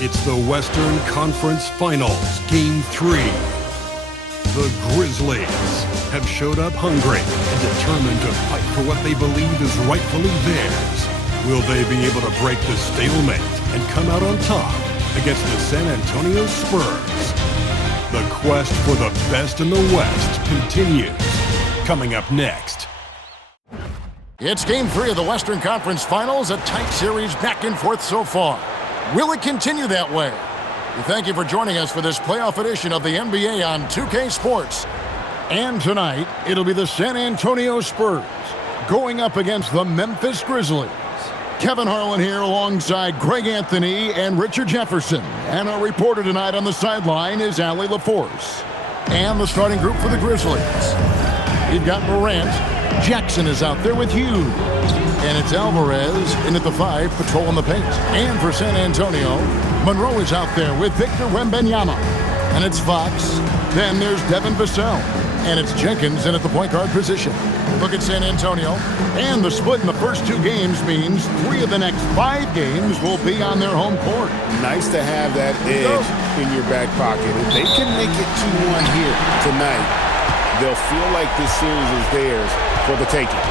It's the Western Conference Finals, Game 3. The Grizzlies have showed up hungry and determined to fight for what they believe is rightfully theirs. Will they be able to break the stalemate and come out on top against the San Antonio Spurs? The quest for the best in the West continues. Coming up next. It's Game 3 of the Western Conference Finals, a tight series back and forth so far. Will it continue that way? We thank you for joining us for this playoff edition of the NBA on 2K Sports. And tonight, it'll be the San Antonio Spurs going up against the Memphis Grizzlies. Kevin Harlan here alongside Greg Anthony and Richard Jefferson. And our reporter tonight on the sideline is Allie LaForce. And the starting group for the Grizzlies. We've got Morant. Jackson is out there with Hughes. And it's Alvarez in at the 5, patrolling the paint. And for San Antonio, Monroe is out there with Victor Wembanyama. And it's Fox. Then there's Devin Vassell. And it's Jenkins in at the point guard position. Look at San Antonio. And the split in the first 2 games means 3 of the next 5 games will be on their home court. Nice to have that edge in your back pocket. If they can make it 2-1 here tonight, they'll feel like this series is theirs for the taking.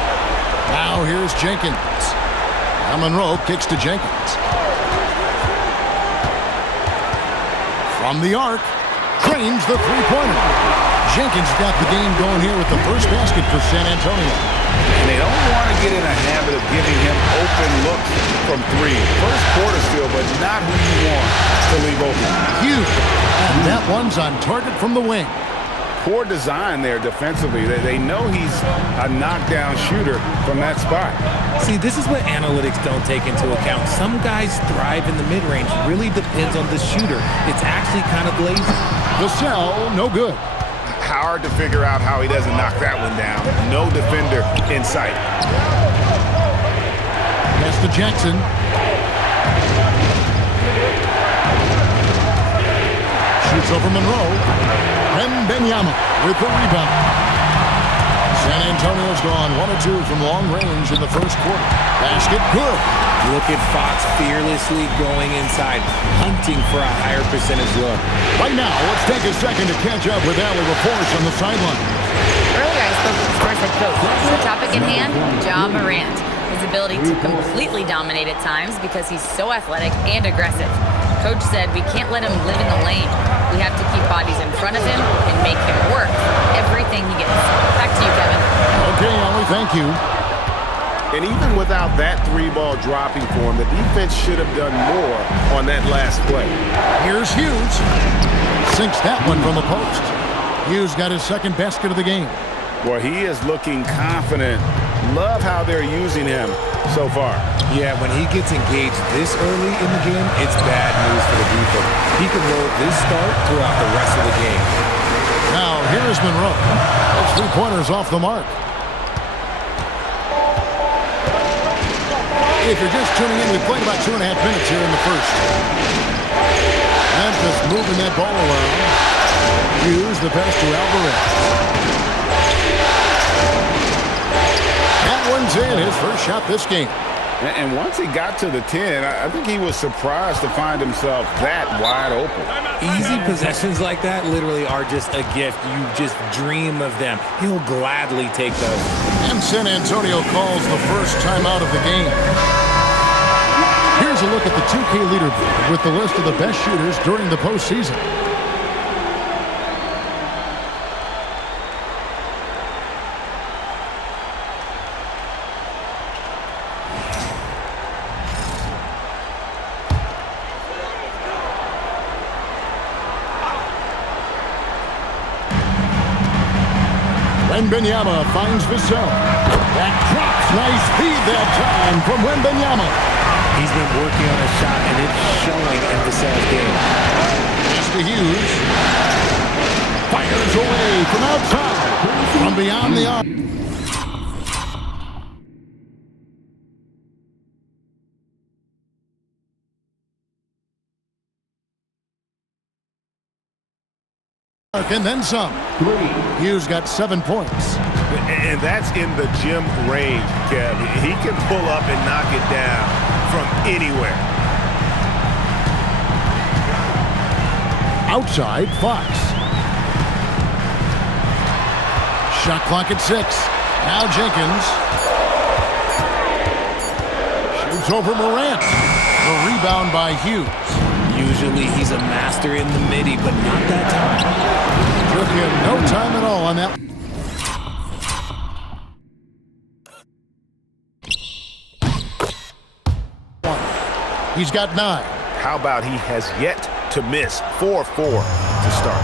Now here's Jenkins. Now Monroe kicks to Jenkins. From the arc, trains the three-pointer. Jenkins got the game going here with the first basket for San Antonio. And they don't want to get in a habit of giving him open looks from 3. First quarter still, but not who you want to leave open. Huge. And that one's on target from the wing. Poor design there defensively. They know he's a knockdown shooter from that spot. See, this is what analytics don't take into account. Some guys thrive in the mid-range. Really depends on the shooter. It's actually kind of lazy. Vassell, no good. Hard to figure out how he doesn't knock that one down. No defender in sight. Pass to Jackson. Shoots over Monroe. Wembanyama with the rebound. San Antonio's gone 1 of 2 from long range in the first quarter. Basket good. Look at Fox fearlessly going inside, hunting for a higher percentage look. Right now, let's take a second to catch up with Allie LaForce on the sideline. Earlier, I spoke with the Spurs head coach. The topic at hand, Ja Morant. His ability to completely dominate at times because he's so athletic and aggressive. Coach said we can't let him live in the lane. We have to keep bodies in front of him and make him work everything he gets. Back to you, Kevin. Okay, Allie, thank you. And even without that 3-ball dropping for him, the defense should have done more on that last play. Here's Hughes. Sinks that one from the post. Hughes got his second basket of the game. Well, he is looking confident. Love how they're using him so far. Yeah, when he gets engaged this early in the game, it's bad news for the defense. He can roll this start throughout the rest of the game. Now, here's Monroe. Those 3-pointers off the mark. If you're just tuning in, we played about 2.5 minutes here in the first. Memphis moving that ball around. Hughes, the pass to Alvarez. That one's in, his first shot this game. And once he got to the 10, I think he was surprised to find himself that wide open. Easy possessions like that literally are just a gift. You just dream of them. He'll gladly take those. And San Antonio calls the first timeout of the game. Here's a look at the 2K leaderboard with the list of the best shooters during the postseason. Wembanyama finds Vassell. That drops. Nice feed that time from Wembanyama. He's been working on a shot, and it's showing in Vassell's game. Pass to Hughes. Fires away from outside. From beyond the arc. And then some. Hughes got 7 points. And that's in the gym range, Kev. He can pull up and knock it down from anywhere. Outside, Fox. Shot clock at 6. Now Jenkins. Shoots over Morant. The rebound by Hughes. Usually he's a master in the midi, but not that time. Took him no time at all on that. He's got 9. How about he has yet to miss? 4-4 to start.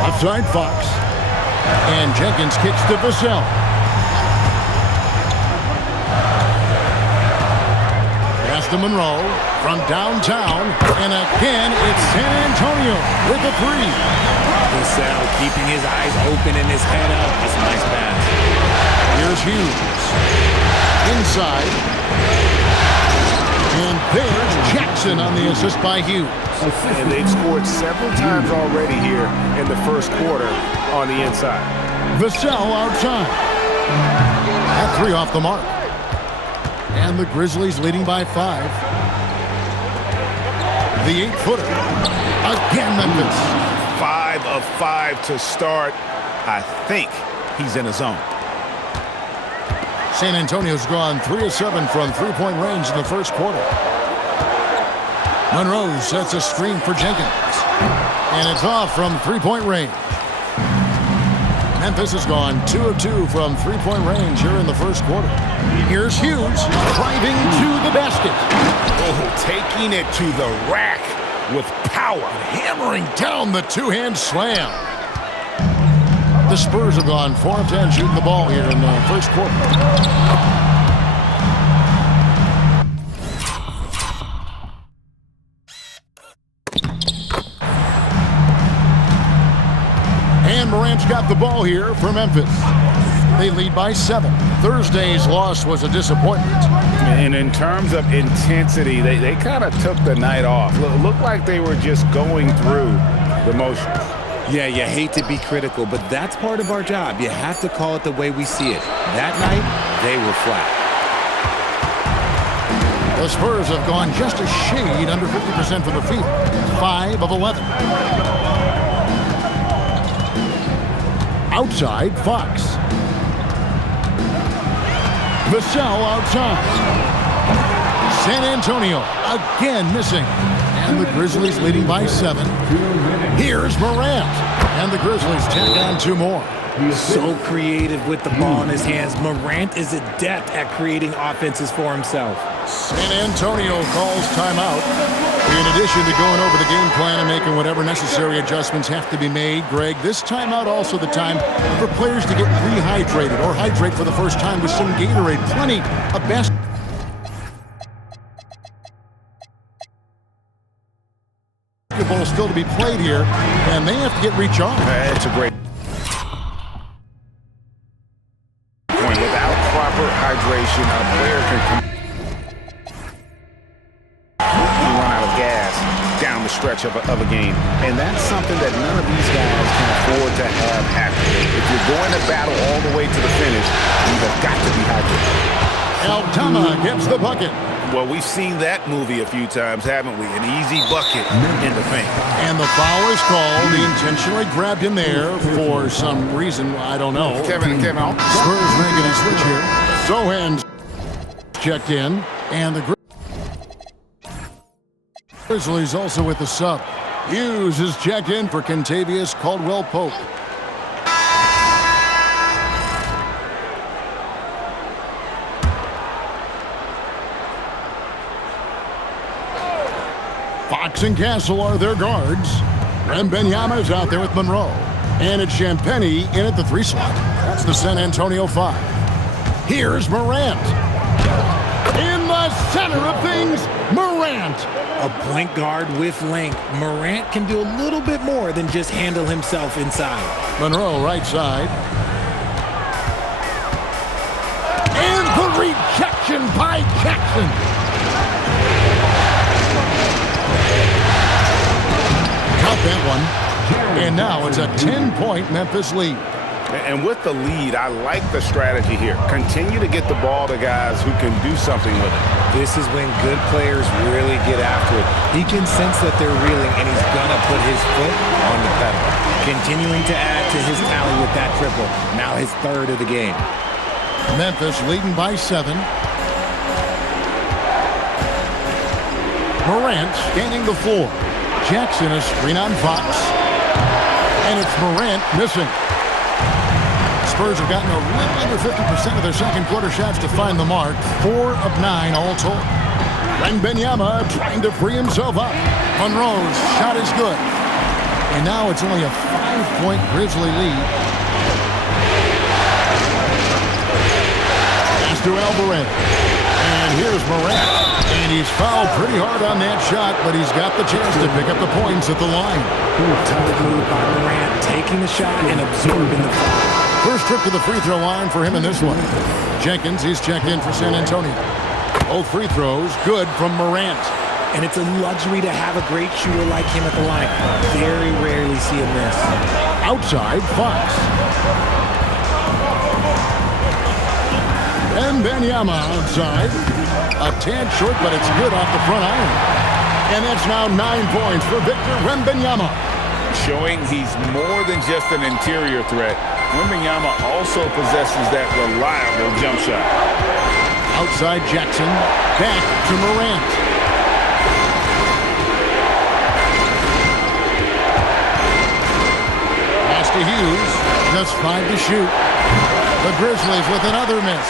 Outside Fox. And Jenkins kicks to Vassell. Pass to Monroe from downtown. And again, it's San Antonio with a 3. Vassell keeping his eyes open and his head up. That's a nice pass. Here's Hughes. Inside. And there's Jackson on the assist by Hughes. And they've scored several times already here in the first quarter on the inside. Vassell outside. At 3 off the mark. And the Grizzlies leading by 5. The 8-footer. Again, Memphis. 5 of 5 to start. I think he's in a zone. San Antonio's gone 3 of 7 from three-point range in the first quarter. Monroe sets a screen for Jenkins. And it's off from three-point range. Memphis has gone 2 of 2 from three-point range here in the first quarter. Here's Hughes driving to the basket. Oh, taking it to the rack with power. Hammering down the two-hand slam. The Spurs have gone 4 of 10 shooting the ball here in the first quarter. And Morant's got the ball here for Memphis. They lead by 7. Thursday's loss was a disappointment. And in terms of intensity, they kind of took the night off. Looked like they were just going through the motions. Yeah, you hate to be critical, but that's part of our job. You have to call it the way we see it. That night, they were flat. The Spurs have gone just a shade under 50% from the field. 5 of 11. Outside, Fox. Vassell outside. San Antonio again missing. And the Grizzlies leading by 7. Here's Morant. And the Grizzlies take on 2 more. So creative with the ball in his hands. Morant is adept at creating offenses for himself. San Antonio calls timeout. In addition to going over the game plan and making whatever necessary adjustments have to be made, Greg, this timeout also the time for players to get rehydrated or hydrate for the first time with some Gatorade. Plenty of best. Basketball still to be played here, and they have to get recharged. It's a great point. Without proper hydration, a player can run out of gas down the stretch of a game. And that's something that none of these guys can afford to have happen. If you're going to battle all the way to the finish, you have got to be hydrated. Altama gets the bucket. Well, we've seen that movie a few times, haven't we? An easy bucket in the paint. And the foul is called. He intentionally grabbed him there for some reason. I don't know. Kevin. Spurs making a switch here. Sohan's checked in. And the Grizzlies also with the sub. Hughes is checked in for Kentavious Caldwell-Pope. Fox and Castle are their guards. Wembanyama's out there with Monroe. And it's Champagnie in at the 3 slot. That's the San Antonio 5. Here's Morant. In the center of things, Morant. A point guard with length. Morant can do a little bit more than just handle himself inside. Monroe right side. And the rejection by Jackson. Count that one. And now it's a 10-point Memphis lead. And with the lead, I like the strategy here. Continue to get the ball to guys who can do something with it. This is when good players really get after it. He can sense that they're reeling, and he's going to put his foot on the pedal. Continuing to add to his tally with that triple. Now his third of the game. Memphis leading by 7. Morant scanning the floor. Jackson a screen on Fox. And it's Morant missing. Spurs have gotten a little under 50% of their second quarter shots to find the mark. 4 of 9 all told. Wembanyama trying to free himself up. Monroe's shot is good. And now it's only a 5-point Grizzly lead. Pass to Alvarez. And here's Morant. And he's fouled pretty hard on that shot, but he's got the chance to pick up the points at the line. Tough move by Morant, taking the shot and absorbing the foul. First trip to the free throw line for him in this one. Jenkins, he's checked in for San Antonio. Both free throws, good from Morant. And it's a luxury to have a great shooter like him at the line. Very rarely see him miss. Outside, Fox. Wembanyama outside. A tad short, but it's good off the front iron. And that's now 9 points for Victor Wembanyama. Showing he's more than just an interior threat. Wembanyama also possesses that reliable jump shot. Outside Jackson, back to Morant. Pass to Hughes, just 5 to shoot. The Grizzlies with another miss.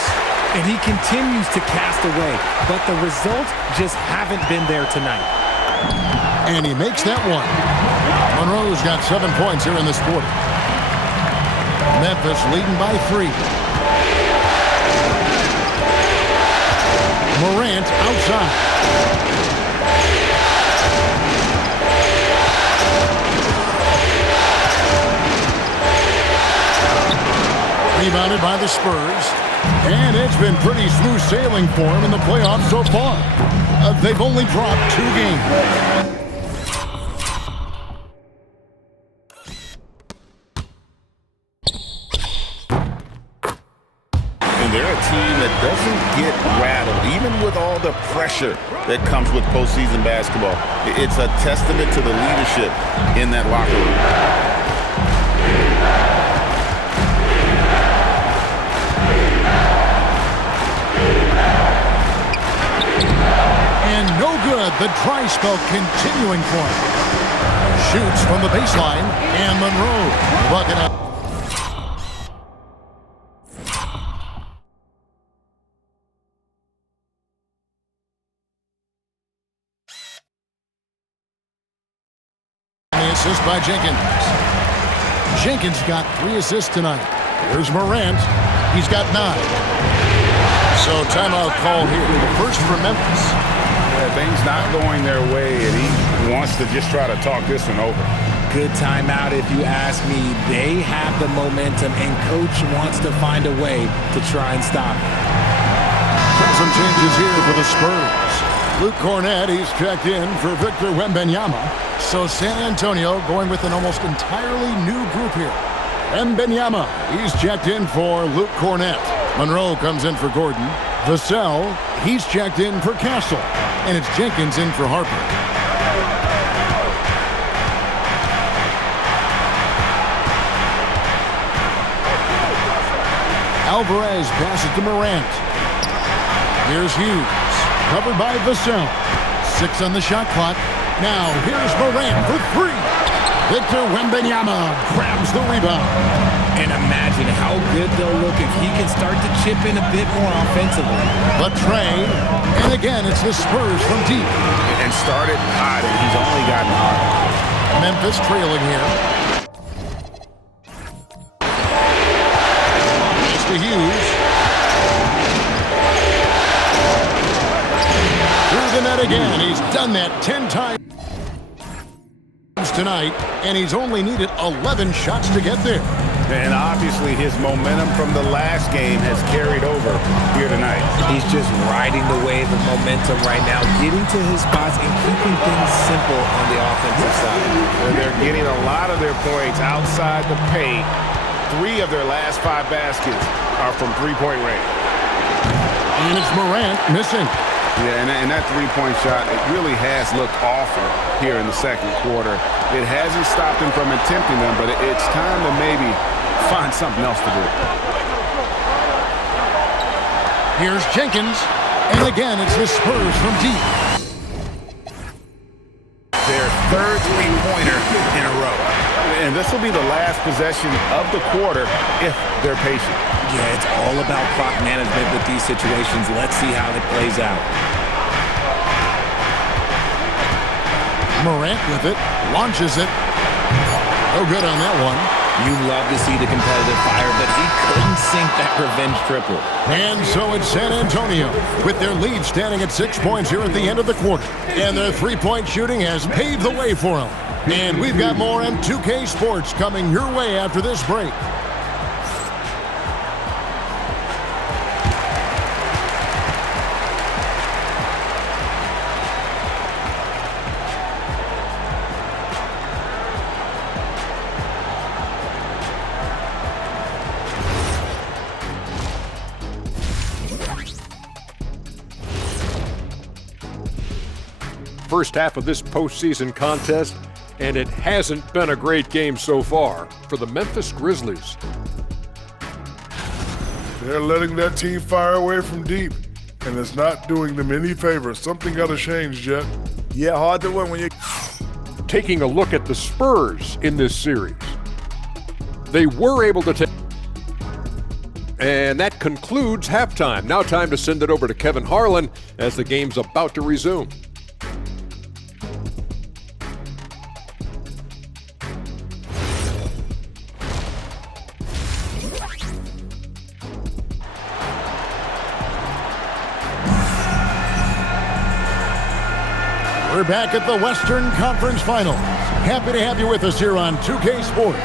And he continues to cast away, but the results just haven't been there tonight. And he makes that one. Monroe's got 7 points here in this quarter. Memphis leading by 3. Morant outside. Rebounded by the Spurs. And it's been pretty smooth sailing for him in the playoffs so far. They've only dropped 2 games. They're a team that doesn't get rattled, even with all the pressure that comes with postseason basketball. It's a testament to the leadership in that locker room. And no good. The dry spell continuing for him. Shoots from the baseline, and Monroe bucking up. Assist by Jenkins. Jenkins got 3 assists tonight. Here's Morant. He's got 9. So timeout called here. The first for Memphis. Yeah, things not going their way, and he wants to just try to talk this one over. Good timeout if you ask me. They have the momentum, and Coach wants to find a way to try and stop it. Some changes here for the Spurs. Luke Cornett, he's checked in for Victor Wembanyama. So San Antonio going with an almost entirely new group here. Wembanyama, he's checked in for Luke Cornett. Monroe comes in for Gordon. Vassell, he's checked in for Castle. And it's Jenkins in for Harper. Alvarez passes to Morant. Here's Hughes. Covered by Vassell. 6 on the shot clock. Now, here's Morant for 3. Victor Wembanyama grabs the rebound. And imagine how good they'll look if he can start to chip in a bit more offensively. But Trey, and again, it's the Spurs from deep. And started hot, and he's only gotten hotter. Memphis trailing here. Pass to Hughes. Through the net again. He's done that 10 times tonight, and he's only needed 11 shots to get there. And obviously his momentum from the last game has carried over here tonight. He's just riding the wave of momentum right now, getting to his spots and keeping things simple on the offensive side. And they're getting a lot of their points outside the paint. 3 of their last 5 baskets are from three-point range. And it's Morant missing. Yeah, and that three-point shot, it really has looked awful here in the second quarter. It hasn't stopped him from attempting them, but it's time to maybe find something else to do. Here's Jenkins, and again, it's the Spurs from deep. Their third three-pointer in a row. And this will be the last possession of the quarter if they're patient. Yeah, it's all about clock management with these situations. Let's see how it plays out. Morant with it, launches it. No good on that one. You love to see the competitive fire, but he couldn't sink that revenge triple. And so it's San Antonio with their lead standing at 6 points here at the end of the quarter. And their three-point shooting has paved the way for them. And we've got more M2K Sports coming your way after this break. First half of this postseason contest, and it hasn't been a great game so far for the Memphis Grizzlies. They're letting that team fire away from deep, and it's not doing them any favors. Something got to change, Jet. Yeah, hard to win when you... Taking a look at the Spurs in this series. They were able to take... And that concludes halftime. Now time to send it over to Kevin Harlan as the game's about to resume. We're back at the Western Conference Finals. Happy to have you with us here on 2K Sports.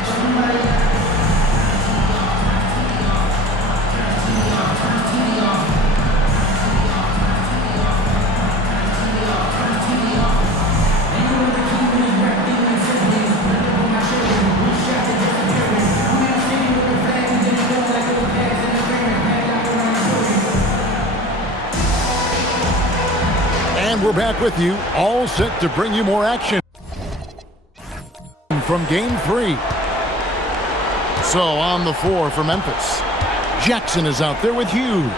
And we're back with you, all set to bring you more action from Game 3. So on the floor for Memphis, Jackson is out there with Hughes.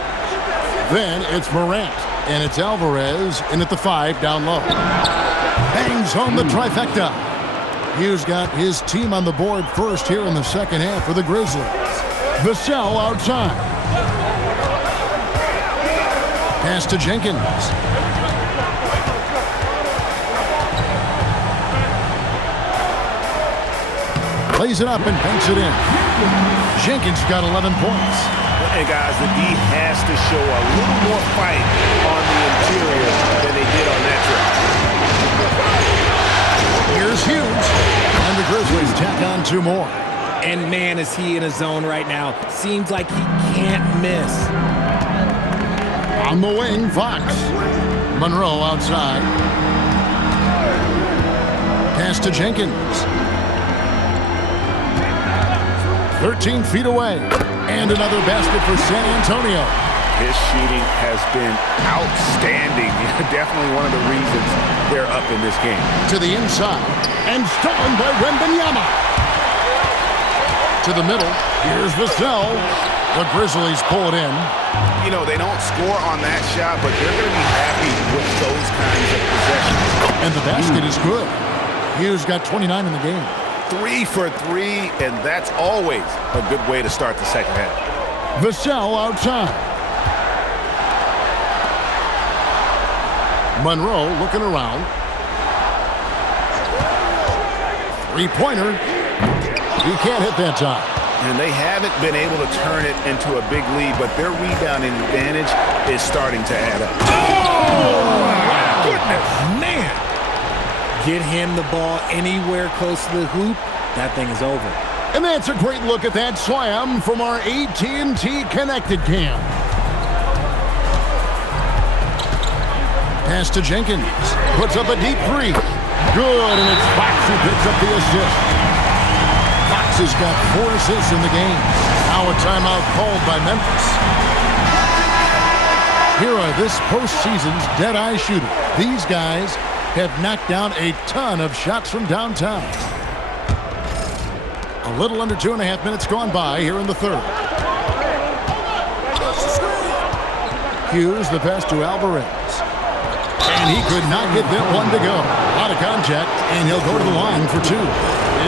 Then it's Morant, and it's Alvarez in at the 5 down low. Bangs home the trifecta. Hughes got his team on the board first here in the second half for the Grizzlies. Vassell outside. Pass to Jenkins. Plays it up and banks it in. Jenkins got 11 points. Hey, guys, the D has to show a little more fight on the interior than they did on that trip. Here's Hughes. And the Grizzlies tack on 2 more. And man, is he in a zone right now. Seems like he can't miss. On the wing, Fox. Monroe outside. Pass to Jenkins. 13 feet away. And another basket for San Antonio. His shooting has been outstanding. Definitely one of the reasons they're up in this game. To the inside. And stolen by Wembanyama. To the middle. Here's Vassell. The Grizzlies pull it in. You know, they don't score on that shot, but they're going to be happy with those kinds of possessions. And the basket is good. Hughes got 29 in the game. 3 for 3, and that's always a good way to start the second half. Vassell outside. Monroe looking around. 3-pointer. He can't hit that time. And they haven't been able to turn it into a big lead, but their rebounding advantage is starting to add up. Oh, my goodness, man. Get him the ball anywhere close to the hoop, that thing is over. And that's a great look at that slam from our AT&T Connected Cam. Pass to Jenkins. Puts up a deep 3. Good, and it's Fox who picks up the assist. Fox has got 4 assists in the game. Now a timeout called by Memphis. Here are this postseason's dead-eye shooter. These guys have knocked down a ton of shots from downtown. A little under 2.5 minutes gone by here in the third. Hughes, the pass to Alvarez. And he could not get that one to go. A lot of contact, and he'll go to the line for two.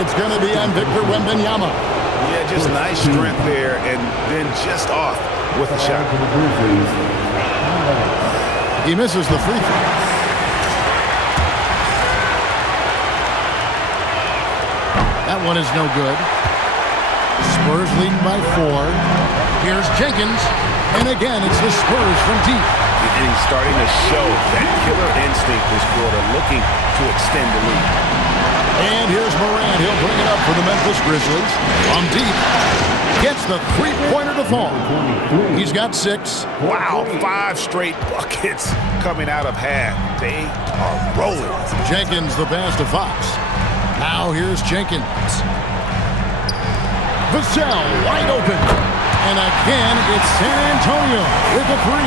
It's going to be on Victor Wembanyama. Yeah, just nice strength there, and then just off with the shot. He misses the free throw. That one is no good. Spurs leading by 4. Here's Jenkins. And again, it's the Spurs from deep. And he's starting to show that killer instinct this quarter, looking to extend the lead. And here's Morant. He'll bring it up for the Memphis Grizzlies. From deep. Gets the three-pointer to fall. He's got 6. Wow, 5 straight buckets coming out of half. They are rolling. Jenkins, the pass to Fox. Now here's Jenkins. Vassell, wide open. And again, it's San Antonio with a 3.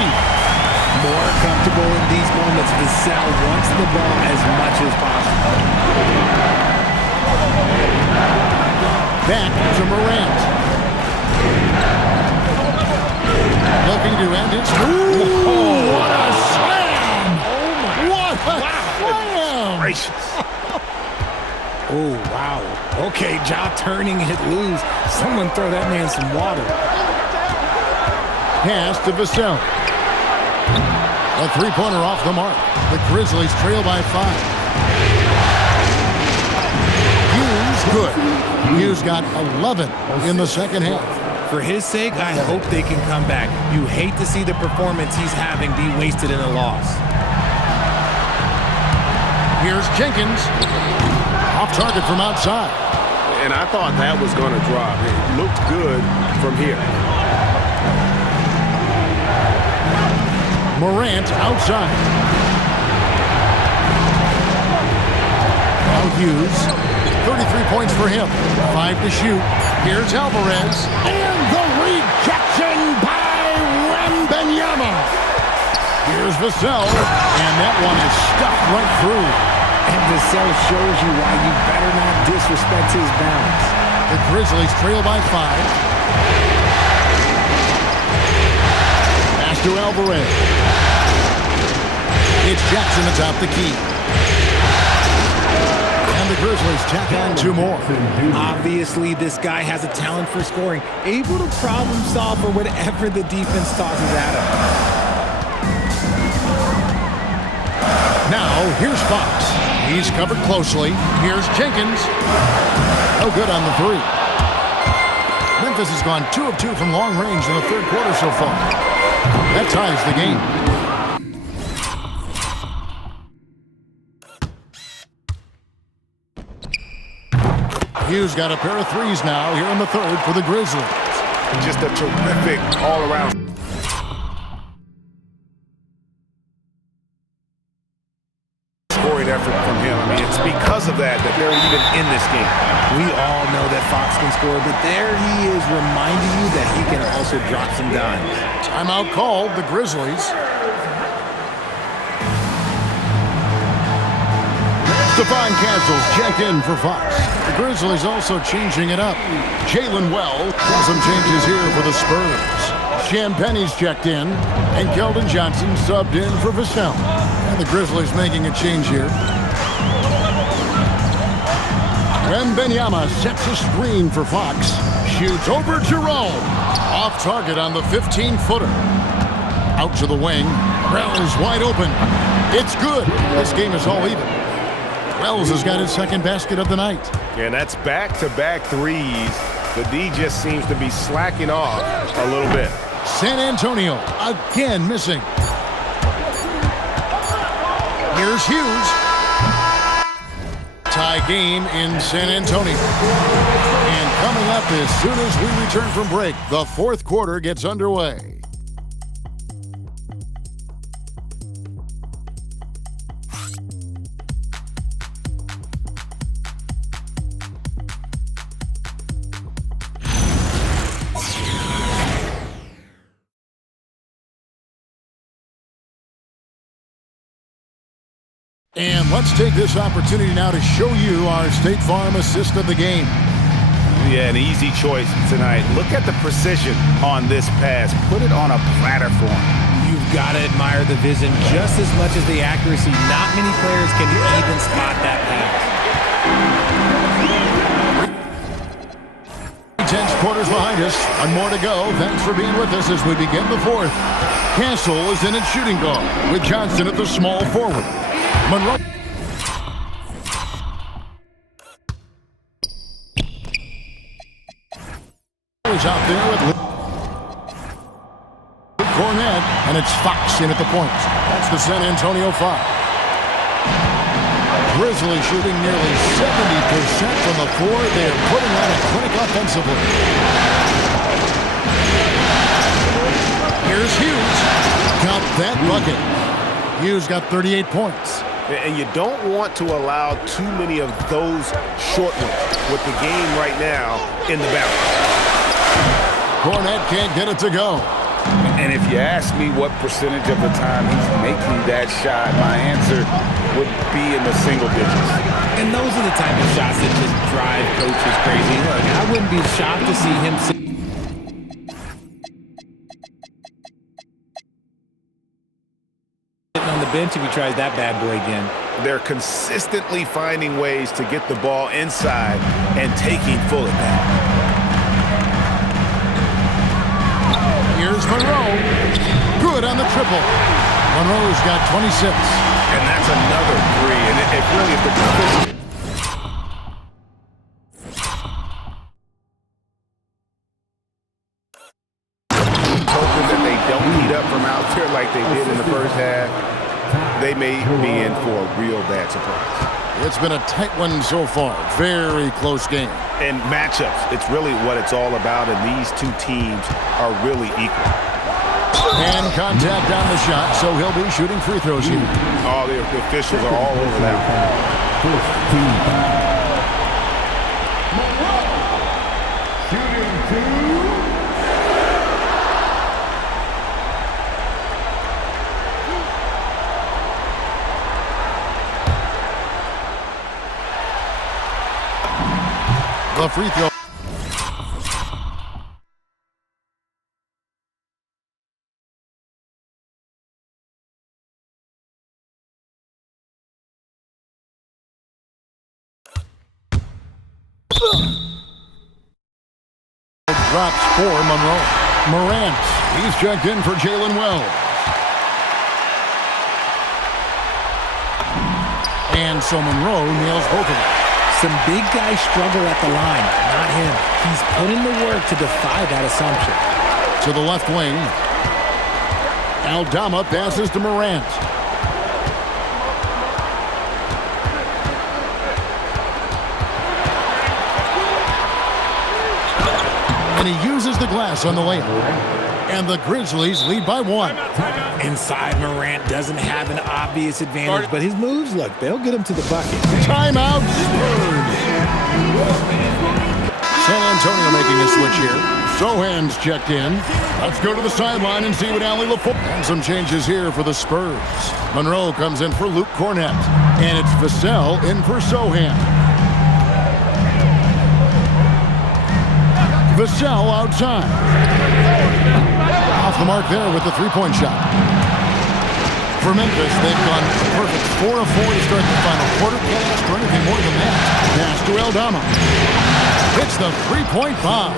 More comfortable in these moments. Vassell wants the ball as much as possible. Back to Morant. Looking to end it. Ooh, what a slam! Oh, my. What a slam! Gracious. Oh, wow. Okay, Ja turning it loose. Someone throw that man some water. Pass to Vassell. A three-pointer off the mark. The Grizzlies trail by 5. Hughes, good. Hughes got 11 in the second half. For his sake, I hope they can come back. You hate to see the performance he's having be wasted in a loss. Here's Jenkins. Off target from outside. And I thought that was going to drop. It looked good from here. Morant outside. Now Hughes. 33 points for him. 5 to shoot. Here's Alvarez. And the rejection by Wembanyama. Here's Vassell. And that one is stuffed right through. And Vassell shows you why you better not disrespect his bounds. The Grizzlies trail by 5. Pass to Alvarez. It's Jackson atop the key. And the Grizzlies tack on 2 more. Obviously, this guy has a talent for scoring, able to problem solve for whatever the defense tosses at him. Now, here's Fox. He's covered closely. Here's Jenkins. No good on the 3. Memphis has gone 2 of 2 from long range in the third quarter so far. That ties the game. Hughes got a pair of 3s now here in the third for the Grizzlies. Just a terrific all-around scoring effort from him. I mean, it's because of that they're even in this game. We all know that Fox can score, but there he is reminding you that he can also drop some dimes. Timeout called, the Grizzlies. Stephon Castle's checked in for Fox. The Grizzlies also changing it up. Jalen Wells, some changes here for the Spurs. Champagne's checked in, and Keldon Johnson subbed in for Vassell. And the Grizzlies making a change here. Wembanyama sets a screen for Fox. Shoots over Jerome. Off target on the 15-footer. Out to the wing. Wells wide open. It's good. This game is all even. Wells has got his second basket of the night. And that's back-to-back 3s. The D just seems to be slacking off a little bit. San Antonio again missing. Here's Hughes. Tie game in San Antonio. And coming up as soon as we return from break, the fourth quarter gets underway. And let's take this opportunity now to show you our State Farm assist of the game. Yeah, an easy choice tonight. Look at the precision on this pass. Put it on a platter for him. You've got to admire the vision just as much as the accuracy. Not many players can even spot that pass. 10 quarters behind us. One more to go. Thanks for being with us as we begin the fourth. Castle is in at shooting guard with Johnson at the small forward. Monroe is out there with Cornette, and it's Fox in at the point. That's the San Antonio Fox. Grizzlies shooting nearly 70% from the floor. They are putting on a clinic offensively. Here's Hughes. Count that bucket. Hughes got 38 points. And you don't want to allow too many of those short ones with the game right now in the balance. Cornette can't get it to go. And if you ask me what percentage of the time he's making that shot, my answer would be in the single digits. And those are the type of shots that just drive coaches crazy. Look, I wouldn't be shocked to see him sitting on the bench if he tries that bad boy again. They're consistently finding ways to get the ball inside and taking full advantage. Here's Monroe. Good on the triple. Monroe's got 26. And that's another three. And it really is the hoping that they don't heat up from out there like they did in the first half. They may be in for a real bad surprise. It's been a tight one so far. Very close game. And matchups, it's really what it's all about, and these two teams are really equal. And contact on the shot, so he'll be shooting free throws here. All the officials are all over that. The free throw. Drops for Monroe. Morant, he's checked in for Jalen Wells. And so Monroe nails both of them. Some big guys struggle at the line, not him. He's put in the work to defy that assumption. To the left wing. Aldama passes to Morant. And he uses the glass on the layup. And the Grizzlies lead by 1. Inside, Morant doesn't have an obvious advantage, but his moves, look, they'll get him to the bucket. Timeout, Spurs. San Antonio making a switch here. Sohan's checked in. Let's go to the sideline and see what Ali LaForge. And some changes here for the Spurs. Monroe comes in for Luke Cornette. And it's Vassell in for Sohan. Vassell outside. Off the mark there with the three-point shot. For Memphis, they've gone a perfect 4 of 4 to start the final quarter. Can't ask for anything more than that. Pass to Aldama. It's the three-point bomb.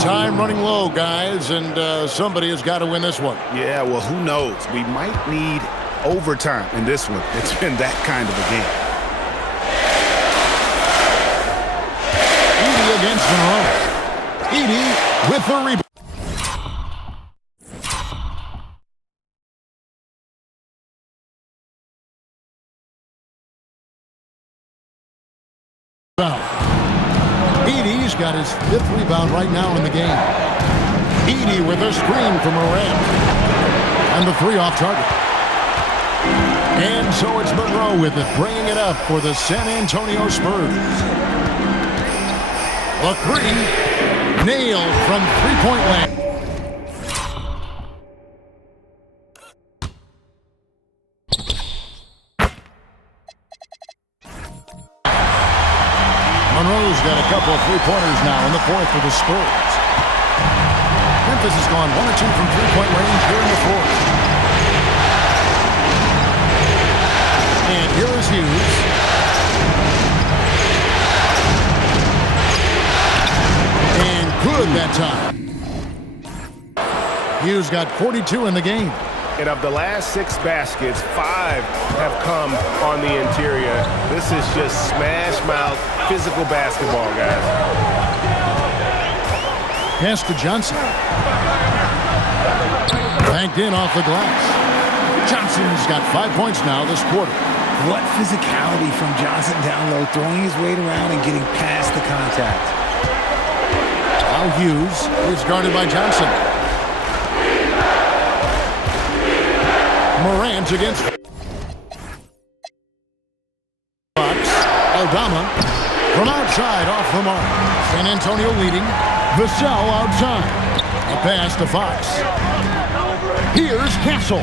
Time running low, guys, and somebody has got to win this one. Yeah, well, who knows? We might need overtime in this one. It's been that kind of a game. Edey against Monroe. Edey with the rebound. Edey's got his 5th rebound right now in the game. Edey with a screen from Morant. And the 3 off target. And so it's Monroe with it, bringing it up for the San Antonio Spurs. The 3 nailed from three-point land. Monroe's got a couple of three-pointers now in the fourth for the Spurs. Memphis has gone 1 of 2 from three-point range here in the fourth. And here is Hughes. And good that time. Hughes got 42 in the game. And of the last 6 baskets, 5 have come on the interior. This is just smash-mouth, physical basketball, guys. Pass to Johnson. Banked in off the glass. Johnson's got 5 points now this quarter. What physicality from Johnson down low, throwing his weight around and getting past the contact. Now Hughes is guarded by Johnson. Morant against Fox. Aldama from outside off the mark. San Antonio leading. Vassell outside. A pass to Fox. Here's Castle.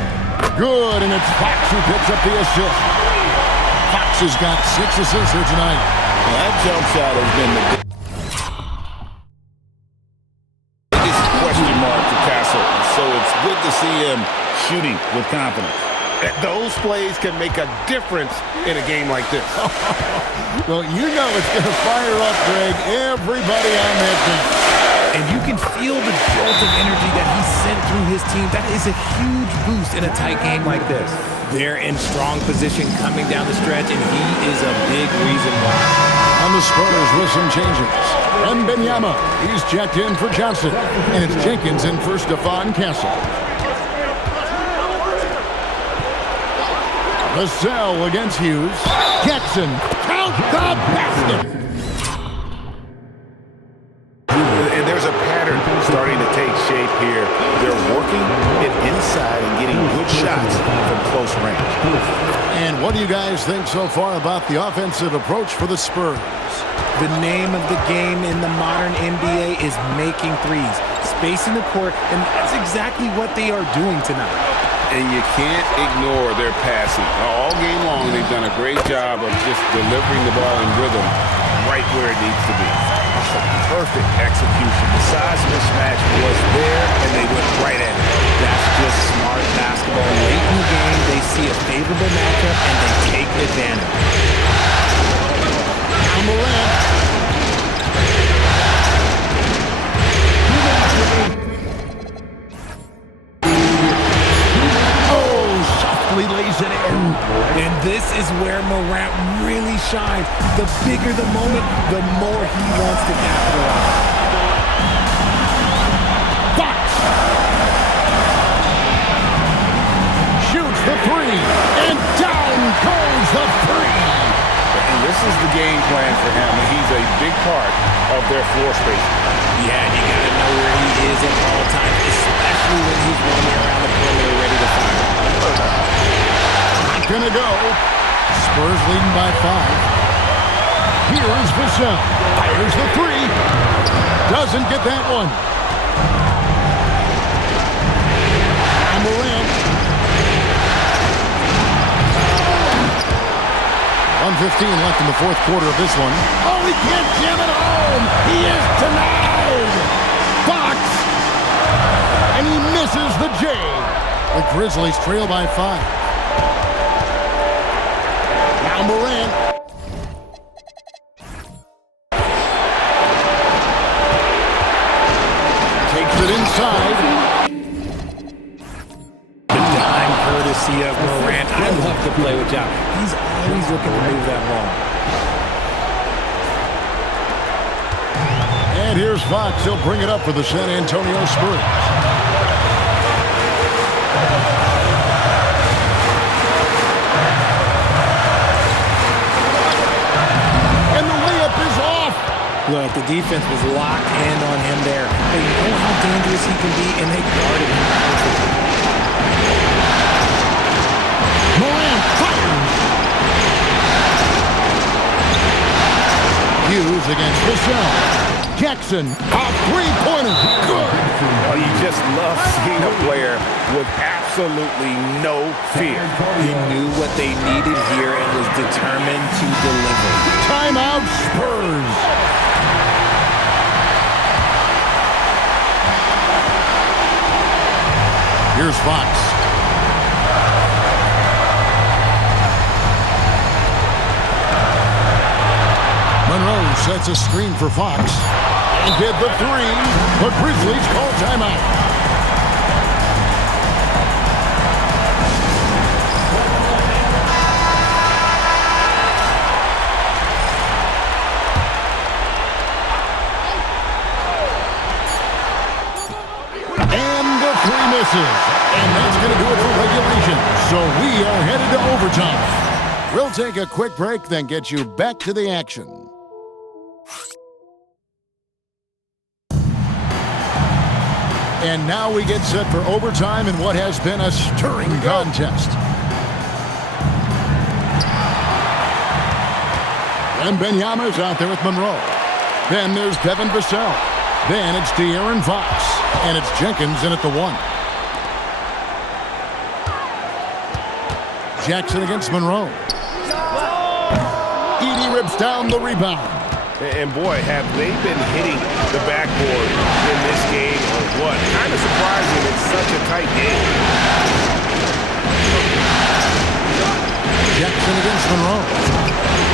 Good, and it's Fox who picks up the assist. Fox has got 6 assists here tonight. That jump shot has been the biggest question mark to Castle. So it's good to see him shooting with confidence. Those plays can make a difference in a game like this. Well, you know it's going to fire up, Greg, everybody on that team. And you can feel the jolt of energy that he sent through his team. That is a huge boost in a tight game like this. They're in strong position coming down the stretch, and he is a big reason why. On the Spurs with some changes. And Benyama, he's checked in for Johnson. And it's Jenkins in for Stephon Castle. Vassell against Hughes. Jackson, count the basket. And there's a pattern starting to take shape here. They're working it inside and getting good shots from close range. And what do you guys think so far about the offensive approach for the Spurs? The name of the game in the modern NBA is making threes, spacing the court, and that's exactly what they are doing tonight. And you can't ignore their passing. All game long, they've done a great job of just delivering the ball in rhythm right where it needs to be. Perfect execution. The size mismatch was there, and they went right at it. That's just smart basketball. Late in the game, they see a favorable matchup, and they take advantage. Now Morant. Lays it in. And this is where Morant really shines. The bigger the moment, the more he wants to capitalize. Fox shoots the three, and down goes the three. And this is the game plan for him. He's a big part of their floor space. Yeah, and you got to know where he is at all times, especially when he's roaming around the perimeter ready to fire. Not gonna go. Spurs leading by 5. Here's Vassell. Fires the three. Doesn't get that one. And Morant. 1:15 left in the fourth quarter of this one. Oh, he can't jam it home. He is denied. Fox. And he misses the J. The Grizzlies trail by 5. Now Morant. Takes it inside. The dime courtesy of Morant. I love to play with John. He's always looking to move that ball. And here's Fox. He'll bring it up for the San Antonio Spurs. Look, the defense was locked in on him there. They know how dangerous he can be, and they guarded him perfectly. Morant fires. Hughes against Vassell. Jackson, a three-pointer. Good. Oh, you just love seeing a player with absolutely no fear. He knew what they needed here and was determined to deliver. Timeout, Spurs. Here's Fox. Monroe sets a screen for Fox. And hit the three. The Grizzlies call timeout. And the three misses. And that's going to do it for regulation. So we are headed to overtime. We'll take a quick break, then get you back to the action. And now we get set for overtime in what has been a stirring contest. And Benyama's out there with Monroe. Then there's Devin Vassell. Then it's De'Aaron Fox. And it's Jenkins in at the one. Jackson against Monroe. Edey rips down the rebound. And boy, have they been hitting the backboard in this game or what? Kind of surprising. It's such a tight game. Jackson against Monroe.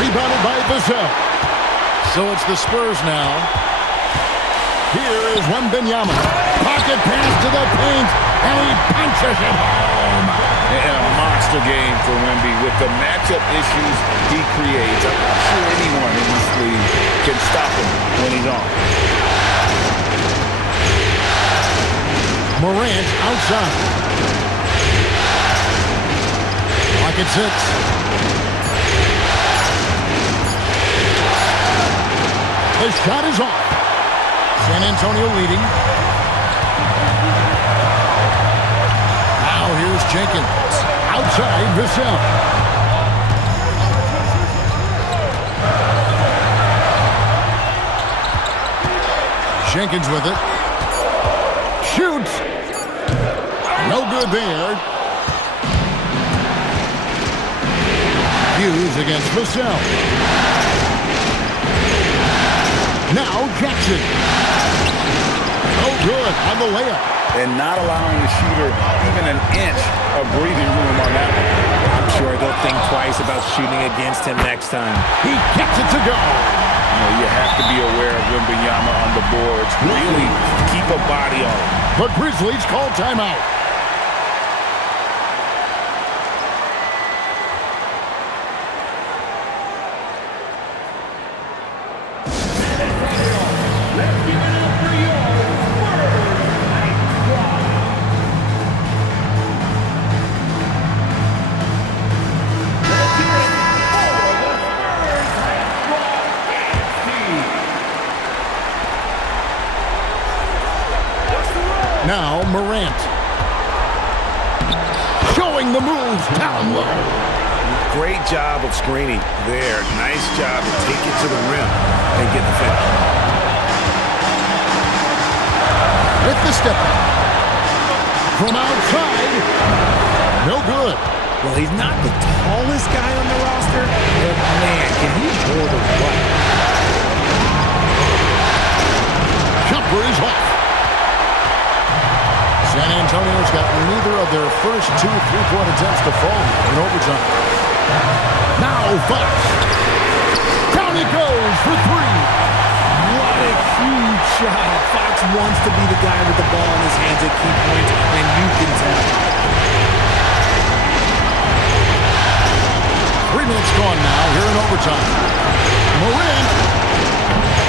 Rebounded by Vassell. So it's the Spurs now. Here is Wembanyama. Pocket pass to the paint, and he punches it home. And a monster game for Wemby with the matchup issues he creates. I'm not sure anyone in this league can stop him when he's on. Morant outside. Clock at 6. The shot is off. San Antonio leading. Now here's Jenkins. Outside Vassell. Jenkins with it. Shoots. No good there. Hughes against Vassell. Now Jackson. Oh, good on the layup. And not allowing the shooter even an inch of breathing room on that one. I'm sure they'll think twice about shooting against him next time. He gets it to go. You have to be aware of Wembanyama on the boards. Really keep a body on him. The Grizzlies call timeout. Now Morant. Showing the moves down low. Great job of screening there. Nice job to take it to the rim and get the finish. With the step from outside. No good. Well, he's not the tallest guy on the roster, but man, can he hold a butt. Jumper is off. San Antonio's got neither of their first two three-point attempts to fall in overtime. Now Fox. Down it goes for three. What a huge shot. Fox wants to be the guy with the ball in his hands at key points, and you can tell. 3 minutes gone now here in overtime. Morant.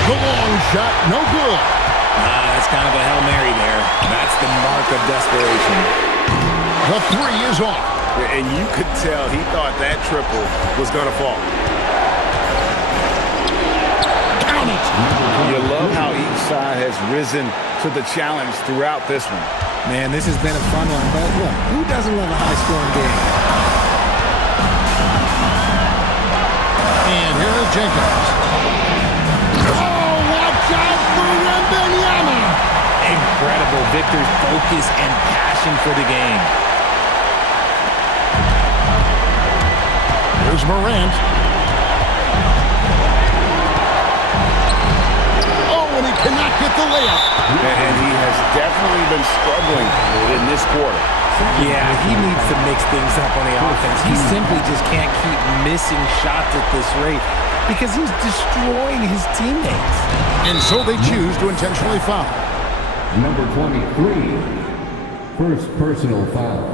The long shot, no good. That's kind of a Hail Mary there. That's the mark of desperation. The three is off. And you could tell he thought that triple was going to fall. Count it. You love how each side has risen to the challenge throughout this one. Man, this has been a fun one, but look, who doesn't love a high-scoring game? And here is Jenkins. Oh, watch out for Wembanyama. Incredible Victor's focus and passion for the game. Here's Morant. Oh, and he cannot get the layup. And he has definitely been struggling in this quarter. Yeah, he needs to mix things up on the offense. He simply just can't keep missing shots at this rate because he's destroying his teammates. And so they choose to intentionally foul. Number 23, first personal foul.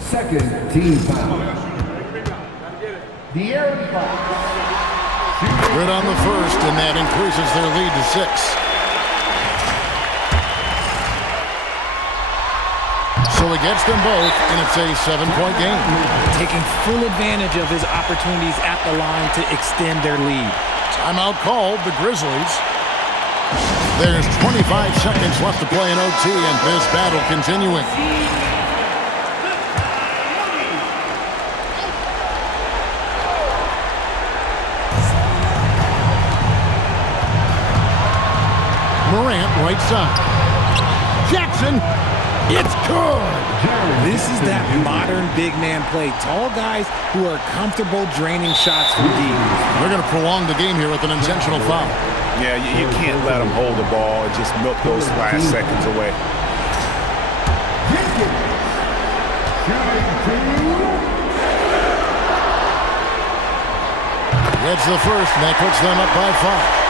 Second team foul. De'Aaron Fox. Good on the first, and that increases their lead to 6. So he gets them both, and it's a 7-point game. Taking full advantage of his opportunities at the line to extend their lead. Timeout called, the Grizzlies. There's 25 seconds left to play in OT, and this battle continuing. Morant, right side. Jackson, it's good. This is that modern big man play. Tall guys who are comfortable draining shots from deep. They're going to prolong the game here with an intentional foul. Yeah, you can't let him hold the ball and just milk those last seconds away. Gets the first, and that puts them up by 5.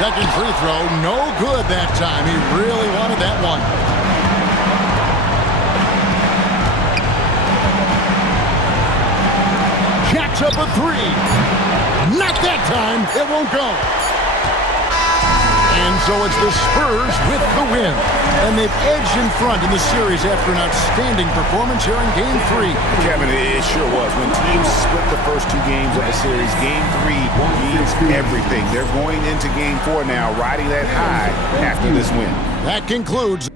Second free throw, no good that time. He really wanted that one. Jacks up a 3. Not that time. It won't go. And so it's the Spurs with the win. And they've edged in front in the series after an outstanding performance here in Game 3. Kevin, it sure was. When teams split the first 2 games of the series, Game 3 means everything. They're going into Game 4 now, riding that high after this win. That concludes